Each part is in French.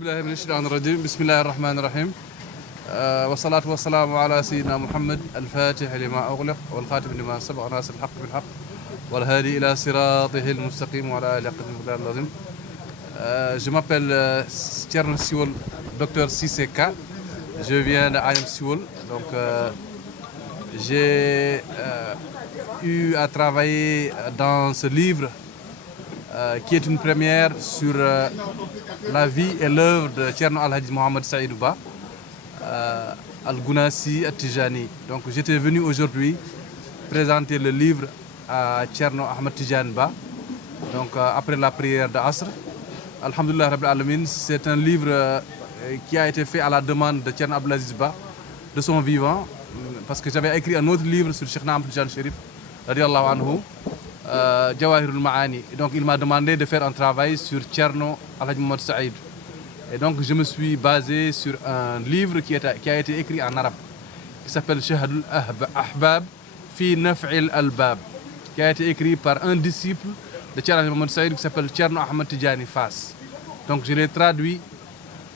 بالله من الشيطان الرجيم بسم الله الرحمن الرحيم والصلاة والسلام على سيدنا محمد الفاتح لما أغلق والخاتم لما سبق ناصر الحق بالحق والهادي إلى صراطه المستقيم وعلى آله قدر العظيم. Je m'appelle Thierno Siwol, docteur Cissé Ka. Je viens de Ayam Siwol. Donc j'ai eu à travailler dans ce livre qui est une première sur la vie et l'œuvre de Thierno Al-Hadji Mohamed Saïdou Ba, Al-Gounassi At-Tijani. Donc j'étais venu aujourd'hui présenter le livre à Thierno Ahmed Tidiane Ba, donc après la prière de Asr. Alhamdulillah Rabbil Alamin, c'est un livre qui a été fait à la demande de Thierno Abdelaziz Ba, de son vivant, parce que j'avais écrit un autre livre sur Cheikh Ahmed Tidiane Chérif, radiallahu anhu, Jawahirul Ma'ani. Et donc il m'a demandé de faire un travail sur Thierno Al-Hadji Mohamed Saïd. Et donc je me suis basé sur un livre qui a été écrit en arabe, qui s'appelle Shahadul Ahbab fi Naf'il Albab, qui a été écrit par un disciple de Thierno Al-Hadji Mohamed Saïd qui s'appelle Thierno Ahmed Tidjani Fass. Donc je l'ai traduit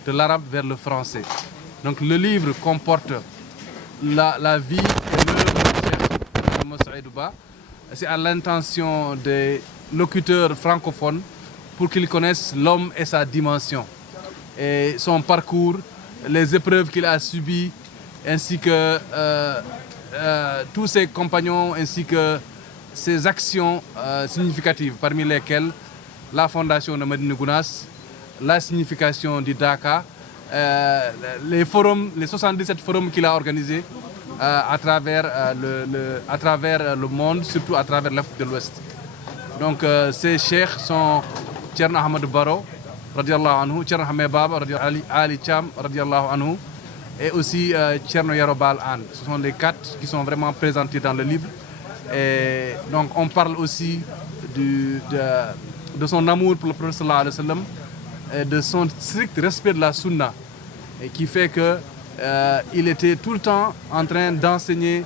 de l'arabe vers le français. Donc le livre comporte la vie et l'œuvre de Cheikh Mohamed Saïdou Ba. C'est à l'intention des locuteurs francophones pour qu'ils connaissent l'homme et sa dimension, et son parcours, les épreuves qu'il a subies, ainsi que tous ses compagnons, ainsi que ses actions significatives, parmi lesquelles la fondation de Medina Gounass, la signification du Dakar, les forums, les 77 forums qu'il a organisés à travers le monde, surtout à travers l'Afrique de l'Ouest. Donc ces cheikhs sont Thierno Ahmed Baro, radiallahu anhu, Thierno Ahmed Baba, Ali Cham, radiallahu anhu, et aussi Thierno Yarobal Anne. Ce sont les quatre qui sont vraiment présentés dans le livre. Et donc on parle aussi de son amour pour le prophète sallallahu alayhi wa sallam, et de son strict respect de la sunna, et qui fait que il était tout le temps en train d'enseigner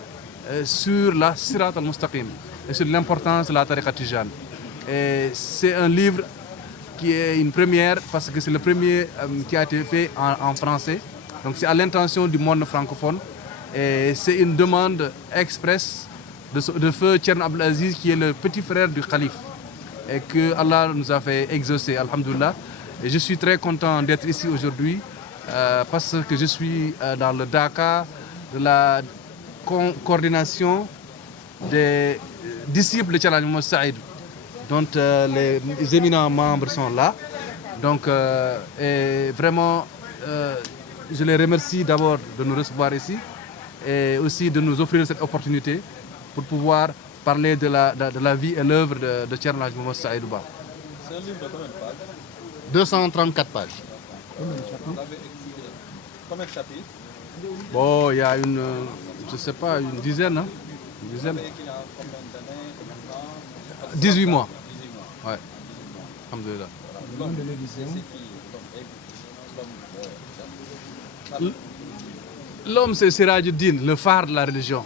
sur la Sirat al-Mustaqim et sur l'importance de la Tariqa Tijane. Et c'est un livre qui est une première parce que c'est le premier qui a été fait en français. Donc c'est à l'intention du monde francophone, et c'est une demande expresse de feu Thierno Abdelaziz, qui est le petit frère du calife et que Allah nous a fait exaucer, alhamdoulilah. Et je suis très content d'être ici aujourd'hui parce que je suis dans le Dakar de la coordination des disciples de Thierno Mohamed Saïd, dont les éminents membres sont là. Donc et vraiment je les remercie d'abord de nous recevoir ici et aussi de nous offrir cette opportunité pour pouvoir parler de la vie et l'œuvre de Thierno Al-Hadji Mohamed Saïdou Ba. C'est un livre de combien de pages? 234 pages. Vous avez écrit combien de chapitres? Bon, il y a je sais pas, une dizaine. Hein? Une dizaine. Vous avez écrit en combien d'années, combien de temps? 18 mois. 18 mois. Ouais. Alhamdulillah. L'homme, c'est qui? L'homme, c'est Sirajuddin, le phare de la religion.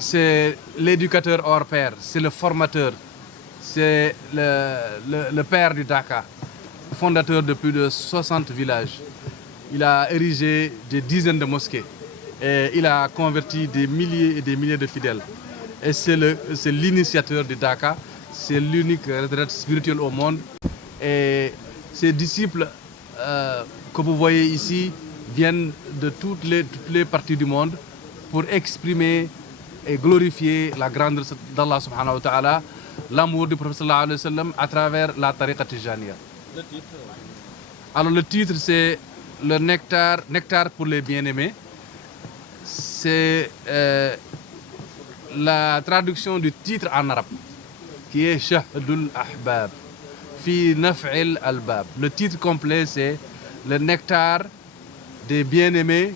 C'est l'éducateur hors pair, c'est le formateur, c'est le père du Dakar, fondateur de plus de 60 villages. Il a érigé des dizaines de mosquées et il a converti des milliers et des milliers de fidèles. Et c'est l'initiateur du Dakar, c'est l'unique retraite spirituelle au monde. Et ses disciples que vous voyez ici viennent de toutes les parties du monde pour exprimer et glorifier la grandeur d'Allah subhanahu wa ta'ala, l'amour du prophète sallallahu alayhi wa sallam à travers la tariqa tijaniya. Le titre? Alors le titre c'est le nectar pour les bien-aimés. C'est la traduction du titre en arabe qui est Shahadul Ahbab fi Naf'il Albab. Le titre complet c'est le nectar des bien-aimés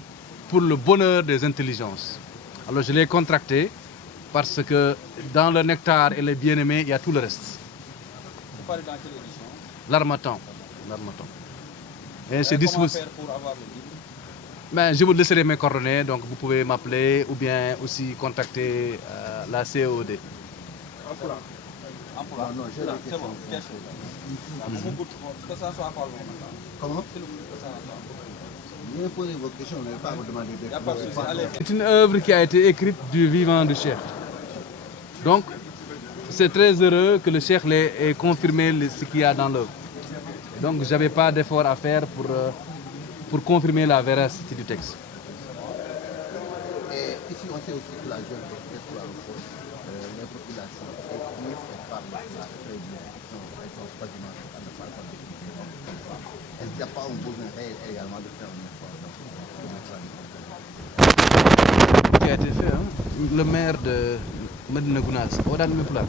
pour le bonheur des intelligences. Alors je l'ai contracté parce que dans le nectar et les bien-aimés, il y a tout le reste. Vous parlez dans quelle édition? L'Harmattan. Et c'est Comment faire pour avoir le livre? Ben, je vous laisserai mes coordonnées, donc vous pouvez m'appeler ou bien aussi contacter la COD. Emploi. Non, c'est bon. Question. Que ça soit pas long maintenant. Comment? Que ça soit C'est une œuvre qui a été écrite du vivant du Cheikh. Donc, c'est très heureux que le Cheikh ait confirmé ce qu'il y a dans l'œuvre. Donc, je n'avais pas d'effort à faire pour confirmer la véracité du texte. Et ici, on sait aussi que la jeune les populations parlent très bien. Elles sont quasiment à ne pas parler. Est-ce qu'il n'y a pas un besoin réel également de faire un effort qui a été fait, hein? Le maire de Medina Gounass, Odan Mepula.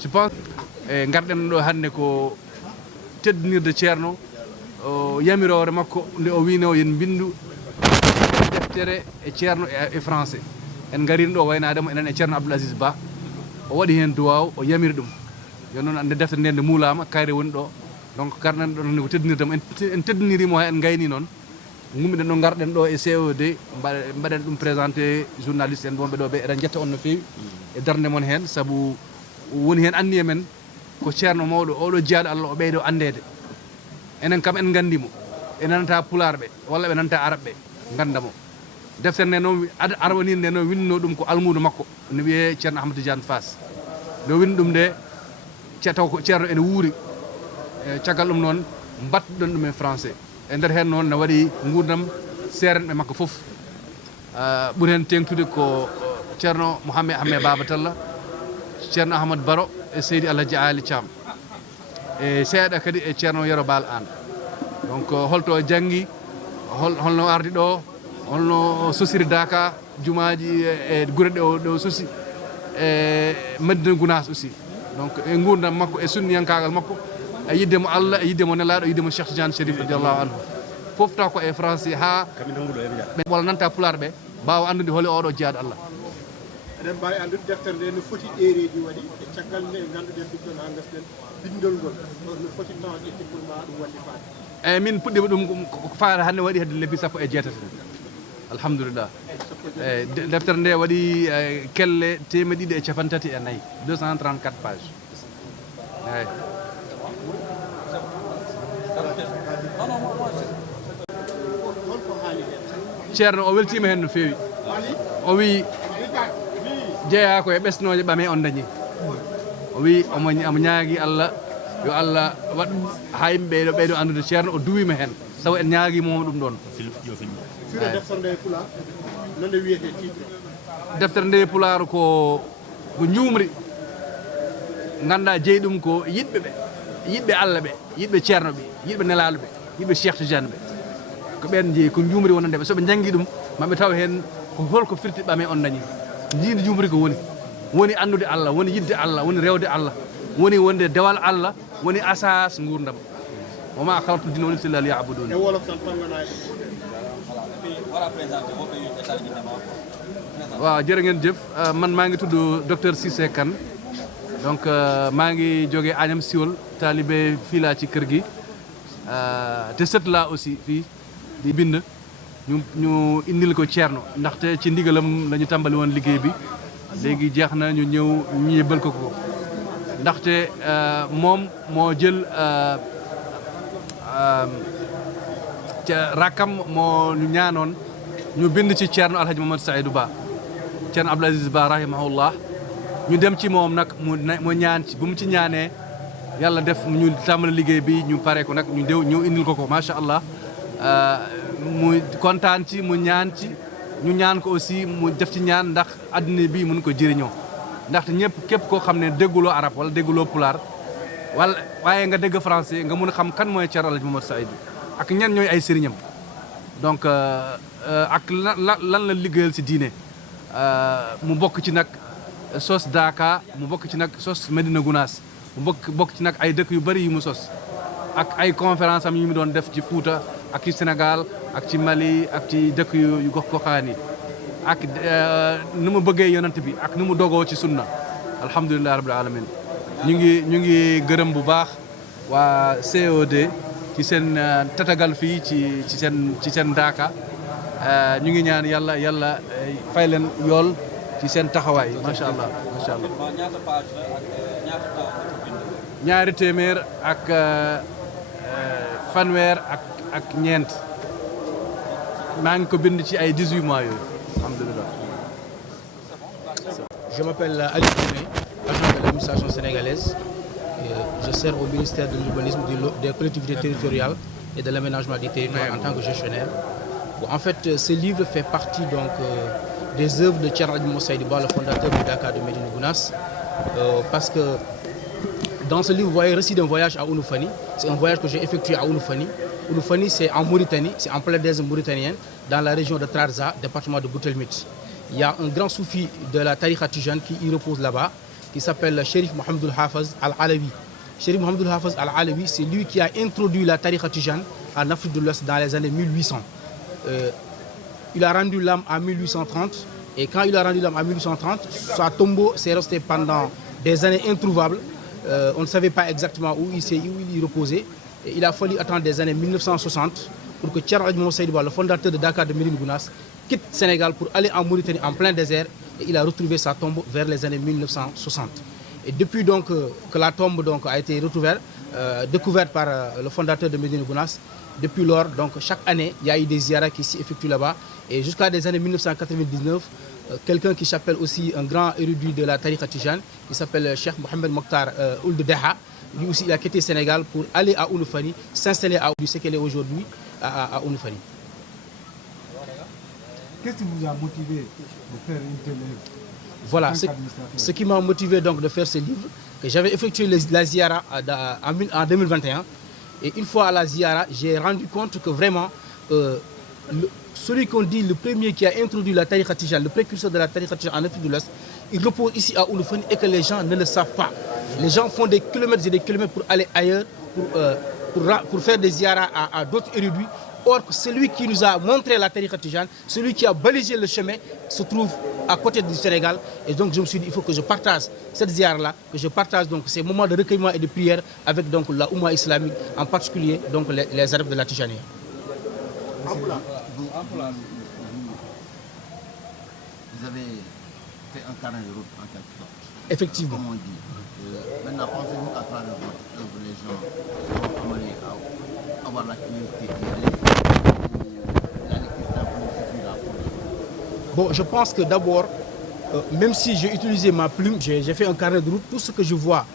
Je pense que garden do hande ko teddinirde ceerno o yamirore makko nde o wino yen bindu deftere e ceerno e français en garin do waynademo enen e ceerno Abdoul Aziz Ba o wadi hen duwaw o yamiri dum yo non ande deftere nde muulama kayre woni do donc garden do ne ko teddinirdemo en teddinirimo en gayni non ngummi den do garden do e COD mbaden dum présenter journaliste en bombe do be eden jetta on no fewi e darde mon hen sabu woni hen anni men ko ceerno mawdo odo jiado Allah o beydo andede enen kam en gandimo enen nanta pularbe walla be nanta arabbe gandamo deftere ne no arwani ne no winno dum ko almudo makko no wiye ceerno Ahmadou Tidiane Fass do win dum de ceetaw ko ceerno ene wuuri ciagal dum non battudon dum e français e nder hen non na wadi ngurdam serenbe makko fof buri hen tengtude ko ceerno Mouhamed Ahmed Baba Talla ceerno Ahmad Baro e Seydi Alhaji Ali Thiam e seeda kadi e ceerno Yero Bal an donc holto jangi holno ardi do holno sosiri Daka jumaaji e gure do sosi e Medina Gounass aussi donc e ngurdam makko e sunniyankagal makko e yiddemo Allah e yiddemo nelaado e yiddemo Cheikh Tidiane Chérif radiyallahu anhu fofta ko e français ha be wala nanta pularbe baawa andude holi odo jiado Allah eden mbawi andude deftere nde no foti ɗereji waɗi e caggal nde ganduɗen ɗum ɗon ha gasden bindol ngol no foti tawde pour ma ɗum wandi faade eyyi min puɗɗima ɗum ko faade hannde waɗi hedde lebbi 17 alhamdulillah eyyi deftere nde waɗi kelle 234 234 pages eyyi ceerno o weltima hen no fewi o wi jeeya ko e ɓesnoje ɓame on dañi o wi omo ñaagui Allah yo Allah waɗ ha yimɓe ɗo ɓeydo andude ceerno o duwima hen sabu en ñaaguimomo ɗum ɗon deftere nde pulaar ko juumri ganda jeeyi ɗum ko yiɗɓe Allah ɓe yiɗɓe ceerno ɓe yiɗɓe nelaɗo ɓe yiɗɓe Cheikh Tidiane ɓe ko ɓen jeeyi ko juumri wonande ɓe soɓe jangui ɗum maɓe taw hen ko holko firti ɓame on dañi jiidi juumri ko woni andude Allah woni yidde Allah woni rewde Allah woni wonde dewal Allah woni asas ngurdam wama khalaqtu jinna wal insa illa liya'budun waaw jërë ngeen jëf man maa ngi tudd docteur Cissé Kane donc maa ngi jógee Agnam Siwol talibé fii laa ci kër gi te sët laa aussi fii di bind ñu indil ko Ceerno ndaxte ci ndigalam lañu tàmbali woon liggéey bi léegi jeex na ñu ñëw ñu yëbbal ko ndaxte moom moo jël ca rakam moo ñu ñaanoon ñu bind ci Ceerno Alhaji Mamadou Saïdou Ba Ceerno Abdoul Aziz Ba rahimahullah ñu dem ci moom nag mu ñaan ci bu mu ci ñaanee yàlla def ñu tàmbali liggéey bi ñu pare ko nag ñu indil ko macha allah mu kontaan ci mu ñaan ci ñu ñaan ko aussi mu def ci ñaan ndax adduna bi mun ko jëriñoo ndaxte képp koo xam ne dégguloo arab wala dégguloo pulaar wala waaye nga dégg français nga mun a xam kan mooy Ceerno Alhaji Mamadou Saïdou ak ñan ñooy ay sëriñam donc ak lan la liggéeyal ci diine mu bokk ci nag sos Daka mu bokk ci nag sos Medina Gounass mu bokk ci nag ay dëkk yu bari yu mu sos ak ay conférence am yu mu doon def ci Fouta ak ci Sénégal ak ci Mali ak ci dëkk yu gox-goxaan yi ak nu mu bëggee yonent bi ak nu mu dogoo ci sunna alhamdulilah rabbil alamin ñu ngi gërëm bu baax waa COD ci seen tatagal fii ci seen Daka ñu ngi ñaan yàlla fay leen yool ci seen taxawaay macha allah macha allah. ñaari téeméer ak fanweer ak ñeent maa ngi ko bind ci ay 18 mois yooyu alhamdulilah. Je m'appelle Ali Koumé, agent de l'administration sénégalaise. Je sers au ministère de l'urbanisme, des collectivités territoriales et de l'aménagement du territoire en tant que gestionnaire. Bon, en fait, ce livre fait partie donc, des œuvres de Thierno Hadjimou Saïdiba, le fondateur du Dakar de Médina Gounass, parce que dans ce livre, vous voyez le récit d'un voyage à Ounoufani. C'est un voyage que j'ai effectué à Ounoufani. Ounoufani, c'est en Mauritanie, c'est en plein désert mauritanienne, dans la région de Trarza, département de Boutelmit. Il y a un grand soufi de la Tariqa Tijane qui y repose là-bas, qui s'appelle Chérif Mohamedoul Hafez Al-Alawi. Chérif Mohamedoul Hafez Al-Alawi, c'est lui qui a introduit la Tariqa Tijane en Afrique de l'Ouest dans les années 1800. Il a rendu l'âme en 1830, et quand il a rendu l'âme en 1830, sa tombeau s'est resté pendant des années introuvables. On ne savait pas exactement où il reposait. Et il a fallu attendre des années 1960 pour que Thierno Hadjimou Saïdiba, le fondateur de Dakar de Médina Gounass, quitte le Sénégal pour aller en Mauritanie en plein désert. Et il a retrouvé sa tombe vers les années 1960. Et depuis donc que la tombe donc, a été découverte par le fondateur de Médina Gounass, depuis lors, donc, chaque année, il y a eu des ziyaras qui s'y effectuent là-bas. Et jusqu'à des années 1999, quelqu'un qui s'appelle aussi un grand érudit de la Tariqa Tijane, qui s'appelle Cheikh Mohamed Mokhtar Ould Deha, lui aussi il a quitté le Sénégal pour aller à Ounoufani, s'installer à Ounoufani, ce qu'elle est aujourd'hui à Ounoufani. Qu'est-ce qui vous a motivé de faire une telle œuvre? Voilà, ce qui m'a motivé donc de faire ce livre, que j'avais effectué la ziara en 2021. Et une fois à la ziara, j'ai rendu compte que vraiment, celui qu'on dit le premier qui a introduit la Tariqa Tijane, le précurseur de la Tariqa Tijane en Afrique de l'Ouest, il repose ici à Ounoufani et que les gens ne le savent pas. Les gens font des kilomètres et des kilomètres pour aller ailleurs, pour faire des ziyaras à d'autres érudits. Or, celui qui nous a montré la Tariqa Tijane, celui qui a balisé le chemin, se trouve à côté du Sénégal. Et donc, je me suis dit, il faut que je partage cette ziara-là, que je partage donc ces moments de recueillement et de prière avec donc la Oumma islamique, en particulier donc les Arabes de la Tijania. Vous avez fait un carnet de route en quelque sorte. Effectivement. Comme on dit. Maintenant, pensez-vous qu'à travers votre œuvre, les gens vont amener à avoir la curiosité d'y aller, ou la lecture d'un peu suffira pour... Bon, je pense que d'abord, même si j'ai utilisé ma plume, j'ai fait un carnet de route, tout ce que je vois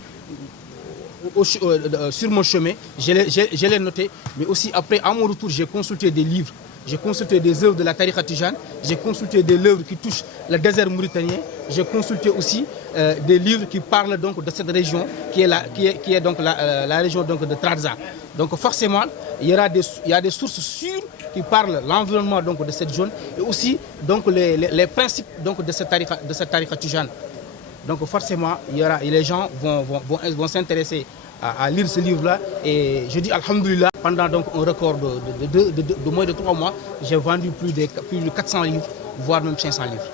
sur mon chemin, je l'ai noté, mais aussi après, à mon retour, j'ai consulté des livres, j'ai consulté des œuvres de la Tariqa Tijane, j'ai consulté des œuvres qui touchent le désert mauritanien, j'ai consulté aussi des livres qui parlent donc de cette région, qui est donc la région donc de Trarza. Donc forcément, il y a des sources sûres qui parlent de l'environnement donc de cette zone et aussi donc les principes donc de cette Tariqa Tijane. Donc forcément, les gens vont s'intéresser à lire ce livre-là. Et je dis alhamdoulilah, pendant donc un record de moins de 3 mois, j'ai vendu plus de 400 livres, voire même 500 livres.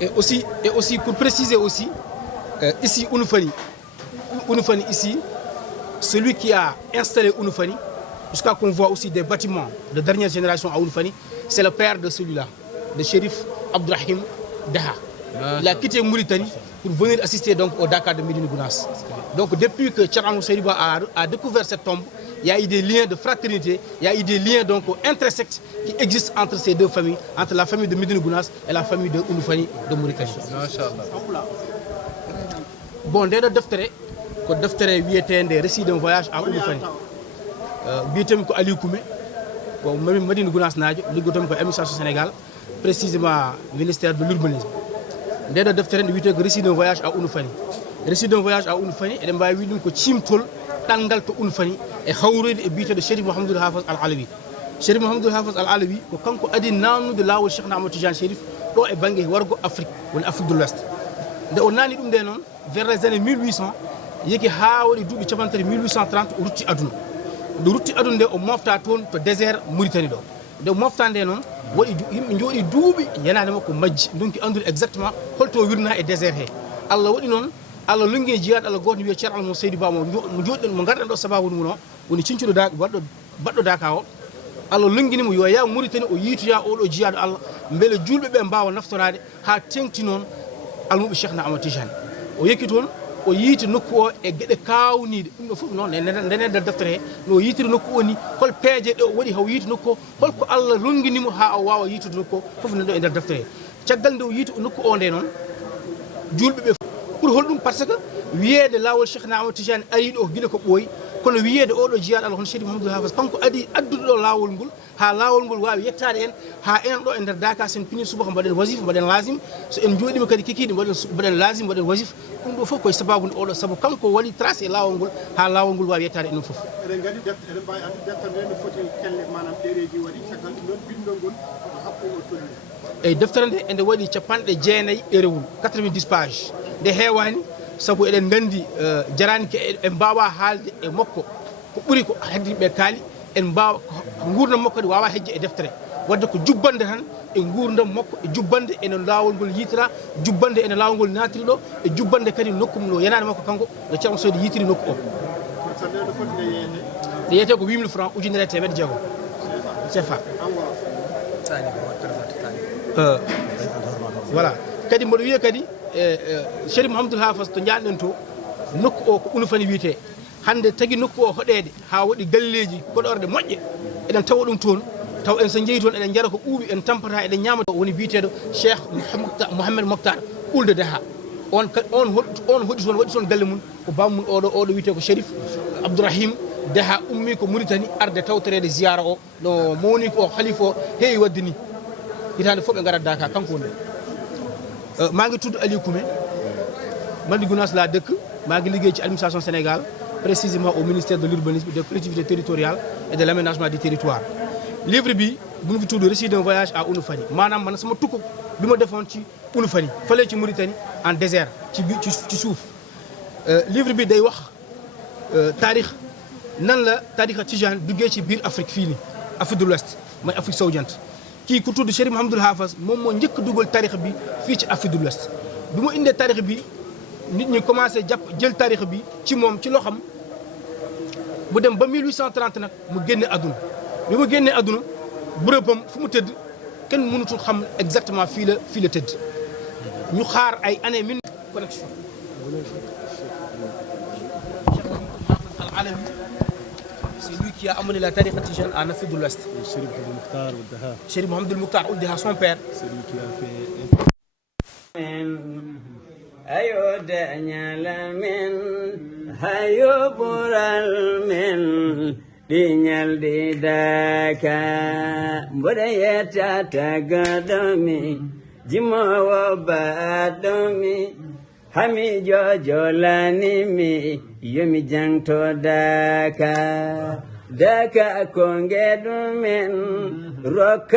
Et aussi pour préciser aussi, ici Ounoufani, ici, celui qui a installé Ounoufani, jusqu'à qu'on voit aussi des bâtiments de dernière génération à Ounoufani, c'est le père de celui-là, le shérif Abdourahim Deha. Il a quitté Mauritanie pour venir assister donc au Dakar de Médina Gounass. Donc depuis que Thierno Hadjimou Saïdiba a découvert cette tombe, il y a eu des liens de fraternité, il y a eu des liens donc intersectes qui existent entre ces deux familles, entre la famille de Médina Gounass et la famille de Ounoufani de Mauritanie. Bon, dès le Deftere, il des récits d'un voyage à Ounoufani. Il y a Ali Koumé, Médina Gounass, l'administration Sénégal, précisément le ministère de l'urbanisme. Dès le Deftere, il y a récit d'un voyage à Ounoufani. Récit d'un voyage à Ounoufani, et il y a un chimtol, tangal to Ounoufani, et Khawrid et Bité de Chérif Mohamedoul Hafez Al-Alawi. Chérif Mohamedoul Hafez Al-Alawi, quand on a dit non de là où Cheikh Ahmed Tidiane Chérif, do e bangé wargo Afrique, ou l'Afrique de l'Ouest. On a dit vers les années 1800, il y a eu 1830 rutti aduna. De rutti aduna o mofta ton to désert Mauritanie do. De moftande non wadi yimbe jodi duubi yanade makko majji donki andude exactement holto wirna e désert he. Allah wadi non Allah lungi jiyaad Allah goto wiya Thierno Hadjimou Saïdiba mo jodden mo gardan do sababu dum no woni cincudo da baddo daka o Allah lungini mo yo ya Mauritanie o yituya o do jiyaad Allah mbele julbe be mbaawa naftorade ha tengti non almuɓe Cheikh Ahmed Tidiane o yekki toon o yiiti nokku o e geɗe kawniɗe ɗum ɗo fof noon ndene nder deftere he no yiitiri nokku o ni hol peeje ɗe o waɗi haw yiiti nokku o holko Allah ronginimo ha o wawa yiitude nokku o fof nan ɗo e nder deftere he caggal nde o yiiti nokku o nde noon julɓe ɓe pour holɗum par ce que wiyeede lawol Cheikhna Ahmad Tidiane ari ɗo guila ko ɓooyi kono wiyeede oɗo jiyaɗo Allah hono Cheikh Mouhamadoul Hafiz kanko adduɗo ɗo lawol ngol ha lawol ngol wawi yettade en ha enen ɗo e nder Dakar sen pini subaka mbaɗen wasif mbaɗen lazim so en jooɗima kadi kikiɗe mbaɗen lazim mbaɗen wasif ɗum ɗo fof koye sababude oɗo saabu kanko waɗi tracé e lawol ngol ha lawol ngol wawi yettade enen fof eɗen gandi eɗen mbawi andu deftere nde no foti kelle manam ɗereji waɗi caggal ɗum ɗon bindol ngol ko hakko o tolni eyyi deftere nde ende waɗi 90 ɗerewol 90 page nde heewani sabu eɗen gandi jarani ke en mbawa haalde e makko ko ɓuuri ko heddiɓe kaali en mbawa gurdam makko ɗi wawa hejje e deftere wadde ko jubbande tan e gurdam makko e jubbande ene lawol ngol yiitira jubbande ene lawol ngol natiri ɗo e jubbande kadi nokku no yanade makko kanko no ceerno Saydou yitiri nokku o nde yeyete ko 8000 francs ujunere temedde jeegom CFA voilà kadi mboɗo wiya kadi Cheikh Mouhamadoul Hafiz to jaaɗen to nokku o ko Unufani wiyete hande tagi nokku o hoɗede ha waɗi galleji koɗorde moƴƴe eɗen tawa ɗum toon taw en so jeeyi toon eɗen jara ko ɓuuɓi en tampata eɗen ñamata woni biyeteɗo Cheikh Mouhamed Mokhtar Ould Daha on hoɗi toon waɗi toon galle mum ko bammum oɗo wiyete ko Chérif Abdourahim Daha ummi ko Mauritanie arde tawtorede ziyara o no mawni ko khalifa o heewi wadde ni hitande fof ɓe garat Dakar kanko woni maa ngi tudd Aliou Koumé man di Gounass laa dëkk maa ngi liggéey ci administration Sénégal précisément au ministère de l'urbanisme des collectivités territoriales et de l'aménagement du territoire livre bi bu ngi tudd récit d'un voyage à Unufani maanaam man sama tukku bi ma defoon ci Unufani fële ci Mauritanie en désert ci suuf livre bi day wax taarix nan la taarixa Tijaan duggee ci biir Afrique fii nii Afrique de l'Ouest mooy Afrique sowu-jant kii ku tudd Cheikh Mouhamadoul Hafiz moom moo njëkk dugal taarix bi fii ci Afrique de l'Ouest bi mu indee taarix bi nit ñi commencé jël taarix bi ci moom ci loxam mu dem ba 1830 nag mu génne àdduna bi mu génnee àdduna bërëbam fu mu tëdd kenn mënutul xam exactement fii la tëdd ñu xaar ay années min connexion Al-Alawi c'est lui qui a amené la tariqa tijane en Afrique de l'Ouest. Chérif Mouhamadoul Mokhtar Ould Daha son père. C'est lui qui a fait ayo dañal men hayo bural men diñal di daka mboɗa yetta tagadomi jimowo baɗomi hami jojolanimi yomi jangto daka ko ngeɗumen rokka